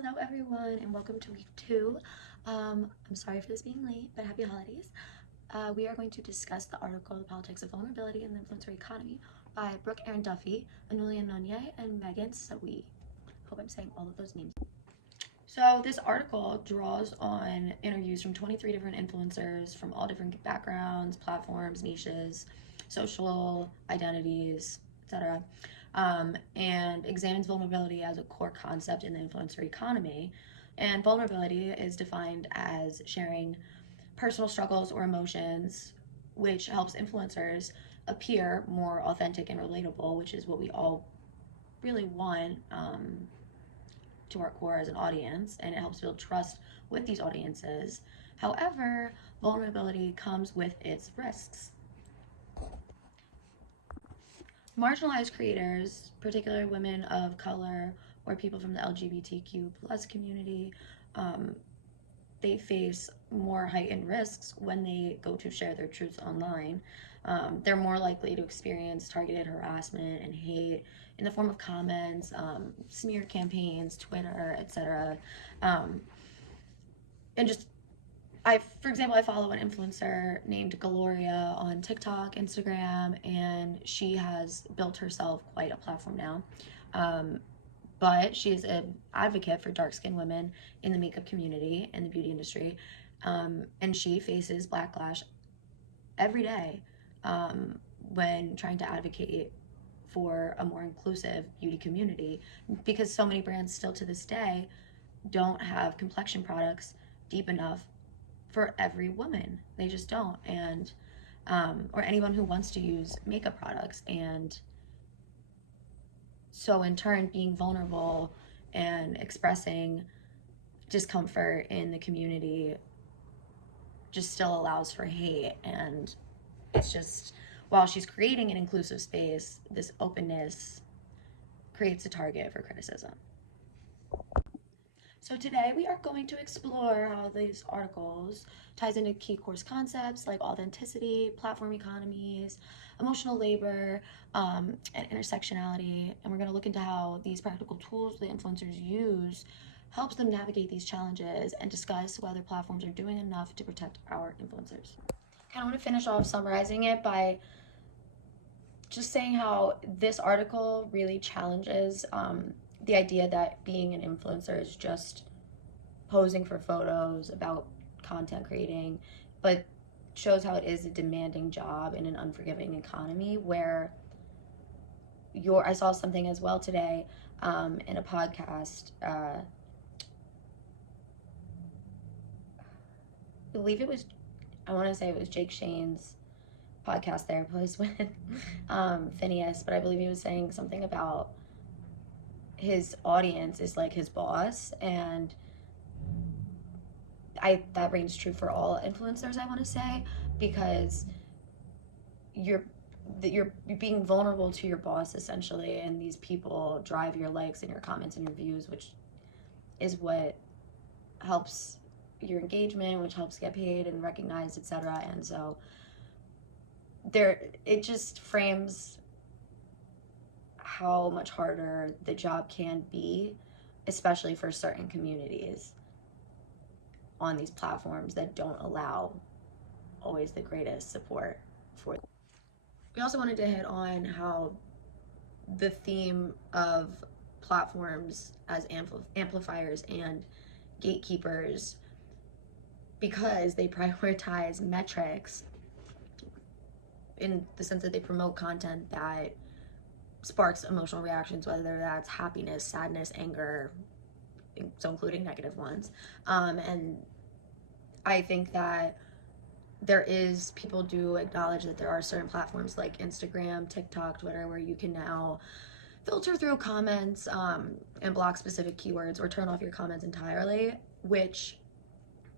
Hello everyone and welcome to week 2. I'm sorry for this being late, but happy holidays. We are going to discuss the article The Politics of Vulnerability in the Influencer Economy by Brooke Aaron Duffy, Anulia Nonye, and Megan Sawi. Hope I'm saying all of those names. So this article draws on interviews from 23 different influencers from all different backgrounds, platforms, niches, social identities, etc., and examines vulnerability as a core concept in the influencer economy. And vulnerability is defined as sharing personal struggles or emotions, which helps influencers appear more authentic and relatable, which is what we all really want to our core as an audience, and it helps build trust with these audiences. However, vulnerability comes with its risks. Marginalized creators, particularly women of color or people from the LGBTQ plus community, they face more heightened risks when they go to share their truths online. They're more likely to experience targeted harassment and hate in the form of comments, smear campaigns, Twitter, etc. And just for example, I follow an influencer named Gloria on TikTok, Instagram, and she has built herself quite a platform now. But she is an advocate for dark-skinned women in the makeup community and the beauty industry, and she faces backlash every day when trying to advocate for a more inclusive beauty community, because so many brands still to this day don't have complexion products deep enough for every woman. They just don't. And or anyone who wants to use makeup products. And so in turn, being vulnerable and expressing discomfort in the community just still allows for hate. And it's just, while she's creating an inclusive space, this openness creates a target for criticism. So today we are going to explore how these articles ties into key course concepts like authenticity, platform economies, emotional labor, and intersectionality. And we're going to look into how these practical tools the influencers use helps them navigate these challenges and discuss whether platforms are doing enough to protect our influencers. I want to finish off summarizing it by just saying how this article really challenges the idea that being an influencer is just posing for photos about content creating, but shows how it is a demanding job in an unforgiving economy where I saw something as well today in a podcast. I believe it was, I want to say it was Jake Shane's podcast therapist with Phineas, but I believe he was saying something about his audience is like his boss, and that rings true for all influencers, I want to say, because you're being vulnerable to your boss essentially, and these people drive your likes and your comments and your views, which is what helps your engagement, which helps get paid and recognized, etc. And so it just frames how much harder the job can be, especially for certain communities on these platforms that don't allow always the greatest support for them. We also wanted to hit on how the theme of platforms as amplifiers and gatekeepers, because they prioritize metrics in the sense that they promote content that sparks emotional reactions, whether that's happiness, sadness, anger, so including negative ones. And I think that people do acknowledge that there are certain platforms like Instagram, TikTok, Twitter, where you can now filter through comments and block specific keywords or turn off your comments entirely, which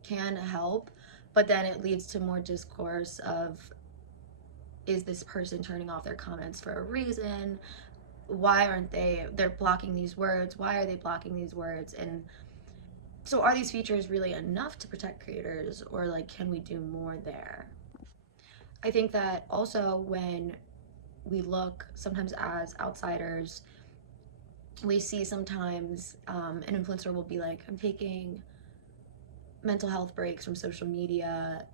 can help, but then it leads to more discourse of, is this person turning off their comments for a reason? Why aren't they're blocking these words? Why are they blocking these words? And so are these features really enough to protect creators, or like, can we do more there? I think that also when we look sometimes as outsiders we see sometimes an influencer will be like, I'm taking mental health breaks from social media,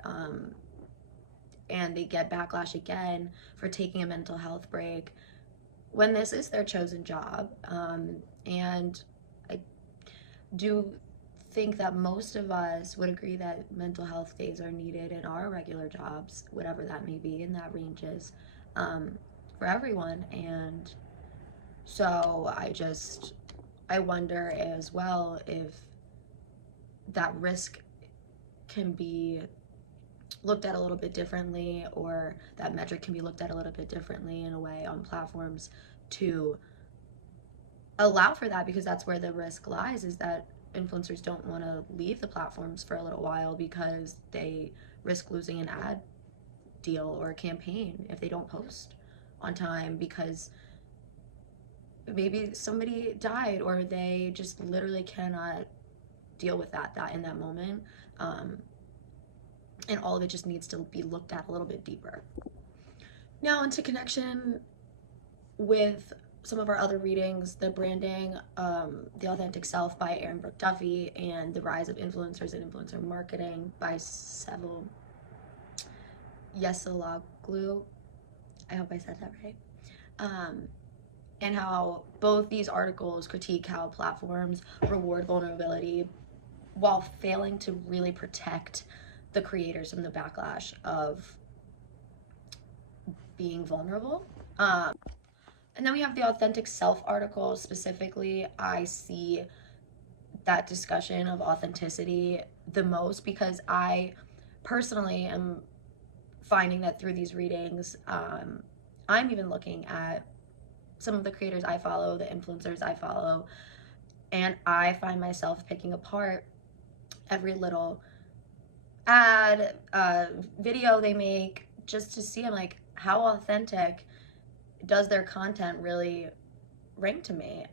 and they get backlash again for taking a mental health break when this is their chosen job. And I do think that most of us would agree that mental health days are needed in our regular jobs, whatever that may be, and that ranges for everyone. And so I wonder as well if that risk can be looked at a little bit differently, or that metric can be looked at a little bit differently in a way on platforms to allow for that, because that's where the risk lies, is that influencers don't want to leave the platforms for a little while because they risk losing an ad deal or a campaign if they don't post on time, because maybe somebody died or they just literally cannot deal with that in that moment. And all of it just needs to be looked at a little bit deeper. Now, into connection with some of our other readings, the branding, The Authentic Self by Erin Brooke Duffy, and The Rise of Influencers and Influencer Marketing by Seville Yesaloglu. I hope I said that right. And how both these articles critique how platforms reward vulnerability while failing to really protect the creators from the backlash of being vulnerable. And then we have the Authentic Self article. Specifically, I see that discussion of authenticity the most because I personally am finding that through these readings, I'm even looking at some of the creators I follow, the influencers I follow, and I find myself picking apart every little ad, video they make, just to see, I'm like, how authentic does their content really ring to me?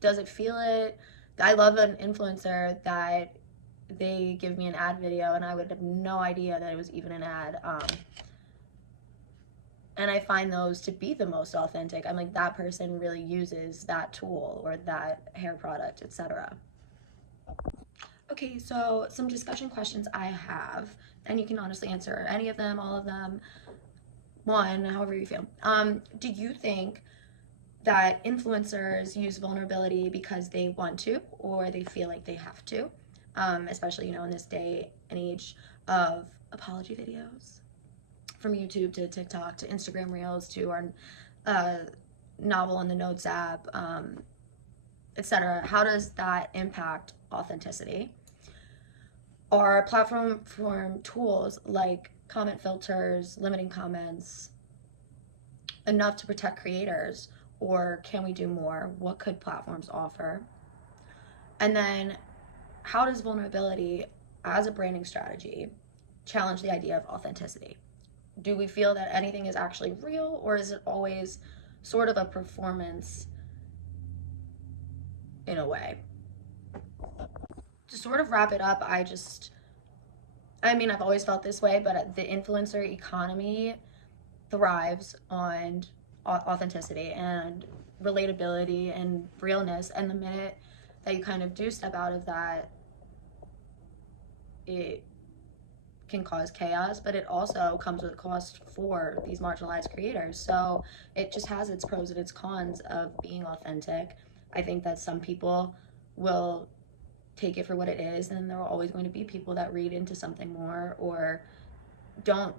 Does it feel it? I love an influencer that they give me an ad video and I would have no idea that it was even an ad. And I find those to be the most authentic. I'm like, that person really uses that tool or that hair product, etc. Okay, so some discussion questions I have, and you can honestly answer any of them, all of them, one, however you feel. Do you think that influencers use vulnerability because they want to, or they feel like they have to? Especially, in this day and age of apology videos, from YouTube to TikTok to Instagram Reels to our novel in the Notes app, etc. How does that impact authenticity? Are platform tools like comment filters, limiting comments, enough to protect creators, or can we do more? What could platforms offer? And then, how does vulnerability as a branding strategy challenge the idea of authenticity? Do we feel that anything is actually real, or is it always sort of a performance in a way? To sort of wrap it up, I've always felt this way, but the influencer economy thrives on authenticity and relatability and realness. And the minute that you kind of do step out of that, it can cause chaos, but it also comes with a cost for these marginalized creators. So it just has its pros and its cons of being authentic. I think that some people will take it for what it is, and there are always going to be people that read into something more or don't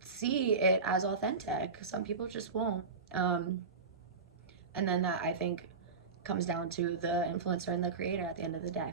see it as authentic. Some people just won't. And then that, I think, comes down to the influencer and the creator at the end of the day.